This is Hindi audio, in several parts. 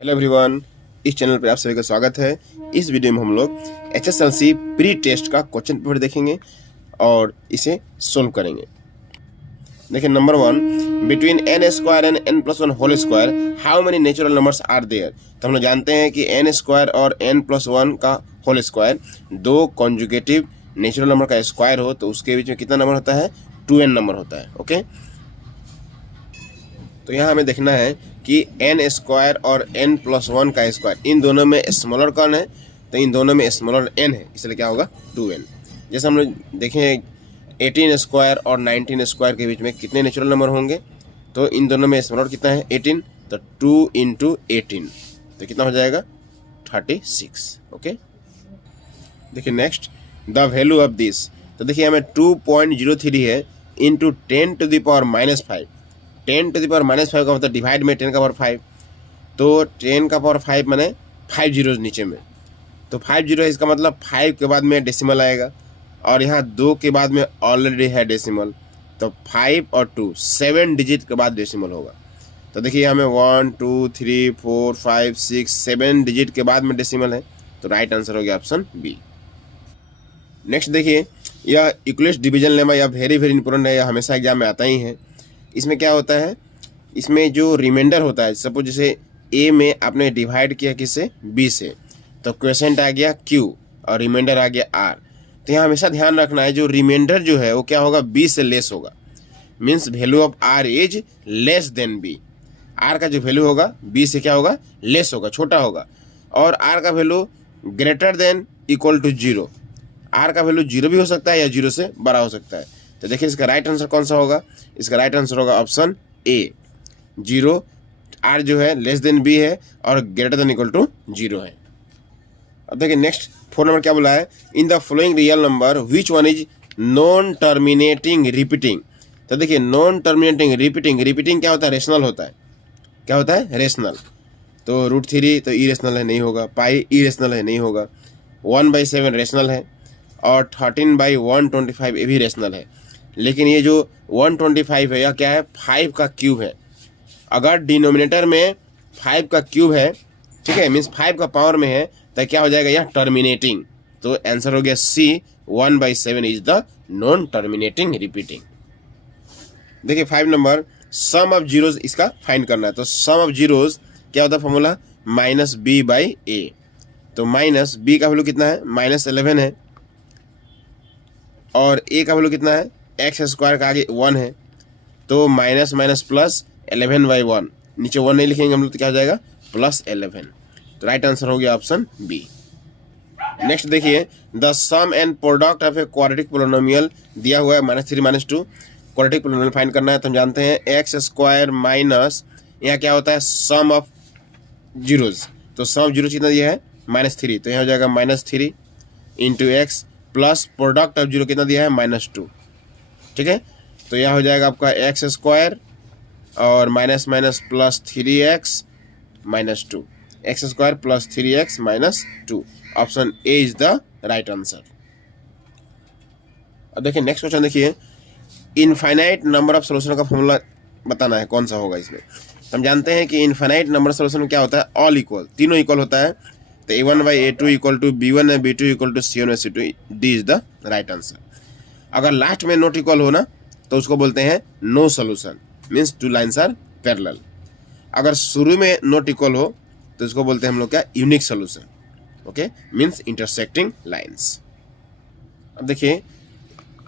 हेलो एवरीवन, इस चैनल पे आप सभी का स्वागत है। इस वीडियो में हम लोग HSLC प्री टेस्ट का क्वेश्चन पेपर देखेंगे और इसे सोल्व करेंगे। देखिए number 1, between n square and n plus one whole square how many natural numbers are there. तो हम लोग जानते हैं कि n स्क्वायर और n प्लस वन का होल स्क्वायर दो कॉन्जुगेटिव नेचुरल नंबर का स्क्वायर हो तो उसके बीच में कितना नंबर होता है, 2n नंबर होता है। ओके, तो यहाँ हमें देखना है कि n स्क्वायर और n प्लस वन का स्क्वायर, इन दोनों में स्मॉलर कौन है, तो इन दोनों में स्मॉलर n है, इसलिए क्या होगा 2n। जैसे हम लोग देखें 18 स्क्वायर और 19 स्क्वायर के बीच में कितने नेचुरल नंबर होंगे, तो इन दोनों में स्मॉलर कितना है 18, तो 2 इंटू 18 तो कितना हो जाएगा 36। ओके, देखिए next, the value of this. तो देखिए हमें 2.03 है into 10 to the power -5। 10 to the power -5 का मतलब डिवाइड में 10 का पावर 5, तो 10 का पावर 5 माने 5 जीरोज नीचे में, तो 5 जीरो है, इसका मतलब 5 के बाद में डेसिमल आएगा और यहाँ 2 के बाद में ऑलरेडी है डेसिमल, तो 5 और 2 7 डिजिट के बाद डेसिमल होगा। तो देखिए हमें 1 2 3 4 5 6 7 डिजिट के बाद में डेसिमल है, तो राइट आंसर हो गया ऑप्शन बी। नेक्स्ट देखिए, यह इक्वलिस्ट डिवीजन लेमा, यह वेरी इंपॉर्टेंट है, यह हमेशा एग्जाम में आता ही है। इसमें क्या होता है, इसमें जो रिमाइंडर होता है, सपोज जैसे ए में आपने डिवाइड किया किससे, बी से, तो क्वेश्चन आ गया क्यू और रिमाइंडर आ गया आर। तो यहाँ हमेशा ध्यान रखना है जो रिमाइंडर जो है वो क्या होगा, बी से लेस होगा, means value of R is less than B. R का जो वैल्यू होगा बी से क्या होगा, लेस होगा, छोटा होगा, और आर का value greater than equal to 0। R का वैल्यू 0 भी हो सकता है या 0 से बड़ा हो सकता है। तो देखिए इसका राइट आंसर कौन सा होगा, इसका राइट आंसर होगा ऑप्शन ए 0। आर जो है लेस देन बी है और ग्रेटर देन इक्वल टू 0 है। अब देखिए नेक्स्ट 4 नंबर क्या बोला है, in the following real number which one is non terminating repeating. तो देखिए नॉन टर्मिनेटिंग रिपीटिंग, रिपीटिंग क्या होता है, रेशनल होता है। क्या होता है, रेशनल। तो √3 तो इरेशनल है, नहीं होगा। पाई इरेशनल है, नहीं होगा। 1/7 रेशनल है और 13/125 ये भी रेशनल है। लेकिन ये जो 125 है यह क्या है, 5 का क्यूब है। अगर डिनोमिनेटर में 5 का क्यूब है, ठीक है, मीन्स 5 का पावर में है, तो क्या हो जाएगा, यह टर्मिनेटिंग। तो आंसर हो गया सी 1/7 is the non terminating repeating. देखिए 5 नंबर, सम ऑफ जीरोज इसका फाइंड करना है। तो सम ऑफ जीरोज क्या होता है फॉर्मूला, -b/a। तो माइनस b का वैल्यू कितना है, -11 है, और a का वैल्यू कितना है, x स्क्वायर का आगे 1 है, तो माइनस माइनस प्लस 11/1, नीचे 1 नहीं लिखेंगे हम लोग तो क्या हो जाएगा, +11। तो राइट आंसर हो गया ऑप्शन बी। नेक्स्ट देखिए, the sum and product of a quadratic polynomial दिया हुआ है -3 -2। क्वाड्रेटिक पोलिनोमियल फाइंड करना है, तो हम जानते हैं x स्क्वायर माइनस, यहाँ क्या होता है सम ऑफ जीरोज, तो सम ऑफ जीरोज कितना दिया है -3, तो यहाँ हो जाएगा -3 into x plus product of zero कितना दिया है -2। ठीक है, तो यह हो जाएगा आपका x स्क्वायर और minus minus plus 3x -2, x square plus 3x -2। Option A is the right answer. अब देखिए नेक्स्ट क्वेश्चन, देखिए इनफाइनाइट नंबर ऑफ सोल्यूशन का फॉर्मूला बताना है कौन सा होगा इसमें। तो हम जानते हैं कि इनफाइनाइट नंबर सोल्यूशन में क्या होता है, ऑल इक्वल, तीनों इक्वल होता है। तो a1/a2 इक्वल टू b1 है, b2 equal to c1/c2, D is the right answer. अगर लास्ट में नॉट इक्वल हो ना तो उसको बोलते हैं no solution, means 2 lines are parallel. अगर शुरू में नॉट इक्वल हो तो उसको बोलते हैं हम लोग क्या, unique solution. Okay, means intersecting lines. अब देखिए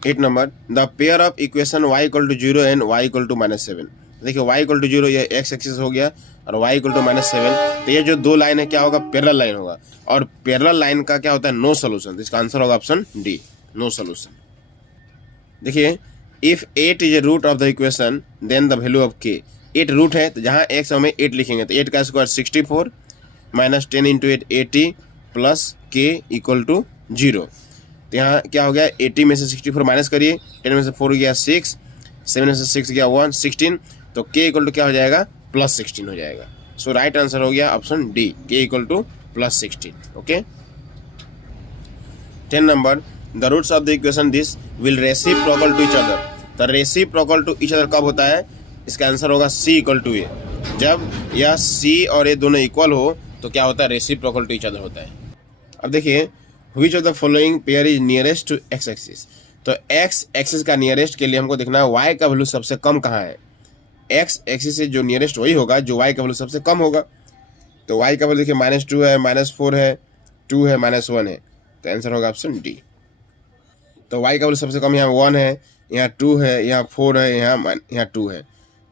8 number, the pair of equation y equal to 0 and y equal to -7। देखिए y इक्वल टू 0 ये x एक्सिस हो गया और y इक्वल टू -7, तो ये जो दो लाइन है क्या होगा, पैरेलल लाइन होगा, और पैरेलल लाइन का क्या होता है, नो सोल्यूशन। तो इसका आंसर होगा ऑप्शन डी, नो सोल्यूशन। देखिए if 8 is a root of the equation then the value of k। 8 root है तो जहाँ x हमें 8 लिखेंगे, तो 8 का square 64 -10 into 8 80 plus k equal to 0। तो यहाँ क्या हो गया, 80 में से 64 माइनस करिए, 10 में से 4 गया 6, 7 में से 6 गया 1, 16, तो k इक्वल टू क्या हो जाएगा, +16 हो जाएगा। सो राइट आंसर हो गया option D, k equal to +16। Okay, 10 number, the roots of the equation this will reciprocal to each other. तो रेसिप्रोकल टू ईच अदर कब होता है, इसका आंसर होगा सी इक्वल टू ए। जब यह सी और ए दोनों इक्वल हो तो क्या होता है, रेसिप्रोकल टू ईच अदर होता है। अब देखिए, which of the following pair is nearest to X axis. तो एक्स एक्सिस का नियरेस्ट के लिए हमको देखना है वाई का वैल्यू सबसे कम कहाँ है। एक्स एक्सिस से जो नियरेस्ट वही होगा जो वाई का वैल्यू सबसे कम होगा। तो वाई का वैल्यू देखिए -2 है, -4 है, 2 है, -1 है, तो आंसर होगा ऑप्शन डी। तो वाई का वैल्यू सबसे कम यहाँ 1 है, यहाँ 2 है, यहाँ 4 है, यहाँ 2 है।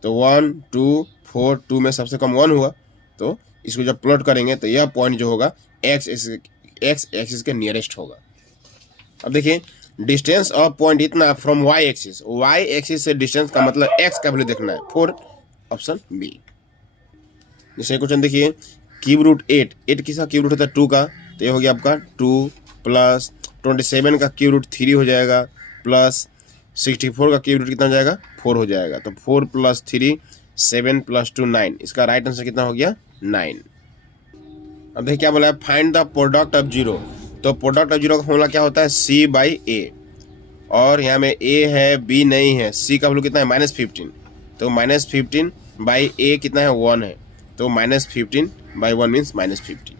तो 1 2 4 2 में सबसे कम 1 हुआ। तो इसको जब प्लॉट करेंगे तो यह पॉइंट जो होगा एक्स एक्सिस के नियरेस्ट होगा। अब देखिए, डिस्टेंस ऑफ पॉइंट इतना फ्रॉम वाई एक्सिस से डिस्टेंस का मतलब एक्स का वैल्यू देखना है, 4 ऑप्शन बी। जैसे क्वेश्चन देखिए, क्यूब रूट 8 किसका क्यूब रूट होता है 2 का, तो ये हो गया आपका 2 प्लस 27 का क्यूब रूट 3 हो जाएगा, प्लस 64 का क्यूब रूट कितना हो जाएगा 4 हो जाएगा। तो 4 + 3 7 + 2 9, इसका राइट आंसर कितना हो गया 9। अब देखिए क्या बोला है, find the product of zero. तो प्रोडक्ट ऑफ जीरो का फॉर्मूला क्या होता है, C/A, और यहाँ में A है B नहीं है, C का वैल्यू कितना है -15, तो -15/A कितना है 1 है, तो -15/1 मीन्स -15।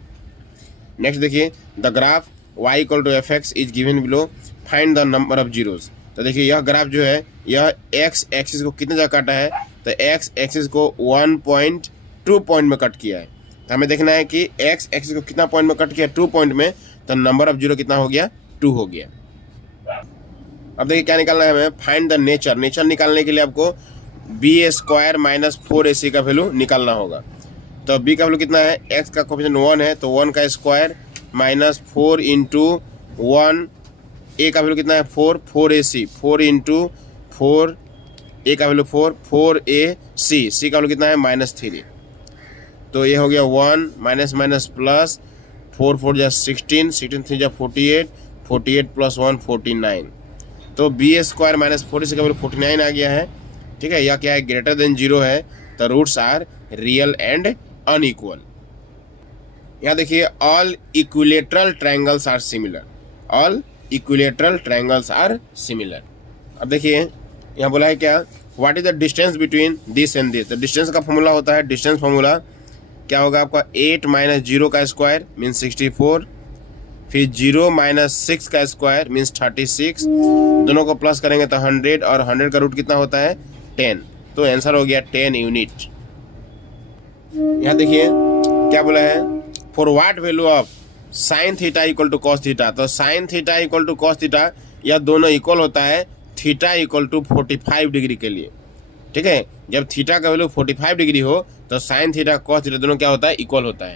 नेक्स्ट देखिए, the graph y = fx is given below, find the number of zeros. तो देखिए यह ग्राफ जो है यह x एक्सिस को कितने जगह काटा है, तो x एक्सिस को 1.2 पॉइंट में कट किया है। तो हमें देखना है कि x एक्सिस को कितना पॉइंट में कट किया, 2 पॉइंट में, तो नंबर ऑफ जीरो कितना हो गया 2 हो गया। अब देखिए क्या निकालना है हमें, फाइंड द नेचर निकालने के लिए आपको b² - 4ac का वैल्यू निकालना होगा। तो b का वैल्यू कितना है, x का कोएफिशिएंट 1 है, तो 1 का स्क्वायर -4 × 1, a का वैल्यू कितना है 4ac, 4 × 4, a का वैल्यू 4ac, c का वैल्यू कितना है -3। तो ये हो गया 1 माइनस प्लस 4 4 जा 16, 16 3 जा 48, 48 + 1 49। तो b² - 4ac का वैल्यू 49 आ गया है। ठीक है, यह क्या है, ग्रेटर देन 0 है, तो roots are real and unequal. यहाँ देखिए, all equilateral triangles are similar, all equilateral triangles are similar. अब देखिए यहाँ बोला है क्या, what is the distance between this and this. तो डिस्टेंस का फॉर्मूला होता है, डिस्टेंस फॉर्मूला क्या होगा आपका, 8 - 0 का स्क्वायर मीन्स 64, फिर 0 - 6 का स्क्वायर मीन्स 36, दोनों को प्लस करेंगे तो 100, और 100 का रूट कितना होता है 10, तो आंसर हो गया 10 यूनिट। यहाँ देखिए क्या बोला है, for what value of sin θ = cos θ। तो sin θ = cos θ, यह दोनों इक्वल होता है θ = 45 डिग्री के लिए। ठीक है, जब थीटा का वैल्यू 45 डिग्री हो तो sin θ cos θ दोनों क्या होता है, इक्वल होता है।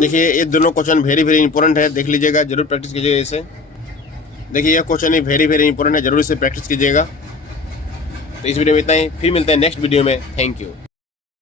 देखिए ये दोनों क्वेश्चन वेरी इंपॉर्टेंट है, देख लीजिएगा, जरूर प्रैक्टिस कीजिएगा इसे। देखिए यह क्वेश्चन वेरी इंपॉर्टेंट है, जरूर इसे प्रैक्टिस कीजिएगा। तो इस वीडियो में इतना ही, फिर मिलते हैं नेक्स्ट वीडियो में। Thank you.